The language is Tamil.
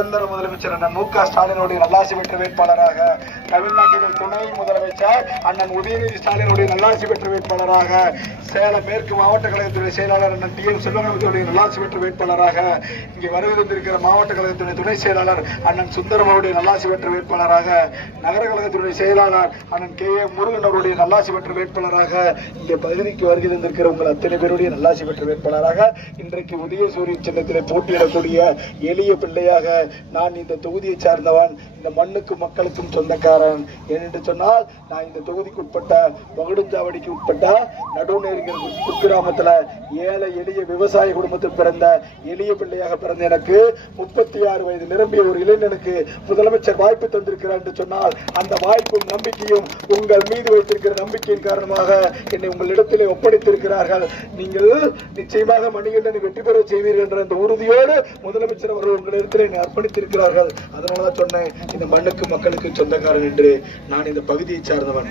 நிரந்தர முதலமைச்சர் அண்ணன் மு.க. ஸ்டாலினுடைய நல்லாசி பெற்ற வேட்பாளராக, தமிழ்நாட்டின் துணை முதலமைச்சர் அண்ணன் உதயநிதி ஸ்டாலினுடைய நல்லாசி பெற்ற வேட்பாளராக, சேலம் மேற்கு மாவட்ட கழகத்துடைய செயலாளர் அண்ணன் டி.எம். செல்வகணபதியுடைய நல்லாசி பெற்ற வேட்பாளராக, இங்கே வருகை தந்திருக்கிற மாவட்ட கழகத்துடைய துணை செயலாளர் அண்ணன் சுந்தரமாவுடைய நல்லாசி பெற்ற வேட்பாளராக, நகர கழகத்துடைய செயலாளர் அண்ணன் கே.ஏ. முருகன் அவருடைய நல்லாசி பெற்ற வேட்பாளராக, இங்கே பகுதிக்கு வருகை தந்திருக்கிற உங்கள் அத்தனை பேருடைய நல்லாசி பெற்ற வேட்பாளராக, இன்றைக்கு உதயசூரியன் சின்னத்திலே போட்டியிடக்கூடிய எளிய பிள்ளையாக நான் இந்த தொகுதியை சார்ந்தவன், இந்த மண்ணுக்கு மக்களுக்கும் சொந்தக்காரன். ஏனென்று சொன்னால் நான் இந்த தொகுதிக்கு உட்பட்ட மகுடுஞ்சாவடிக்கு உட்பட்ட நடுநேருங்கிற குக்கிராமத்துல ஏழை எளிய விவசாய குடும்பத்தில் பிறந்த எளிய பிள்ளையாக பிறந்த எனக்கு 36 வயது நிரம்பிய ஒரு இளைஞனுக்கு முதலமைச்சர் வாய்ப்பு தந்திருக்கிறார் என்று சொன்னால் அந்த வாய்ப்பும் நம்பிக்கையும் உங்கள் மீது வைத்திருக்கிற நம்பிக்கையின் காரணமாக என்னை உங்களிடத்திலே ஒப்படைத்திருக்கிறார்கள். நீங்கள் நிச்சயமாக மணிகண்டனை வெற்றி பெற செய்வீர்கள் என்ற அந்த உறுதியோடு முதலமைச்சர் அவர்கள் உங்களிடத்தில் என்னை அர்ப்பணித்திருக்கிறார்கள். அதனாலதான் சொன்னேன், இந்த மண்ணுக்கு மக்களுக்கு சொந்தக்காரன் என்று. நான் இந்த பகுதியை சார்ந்தவன்.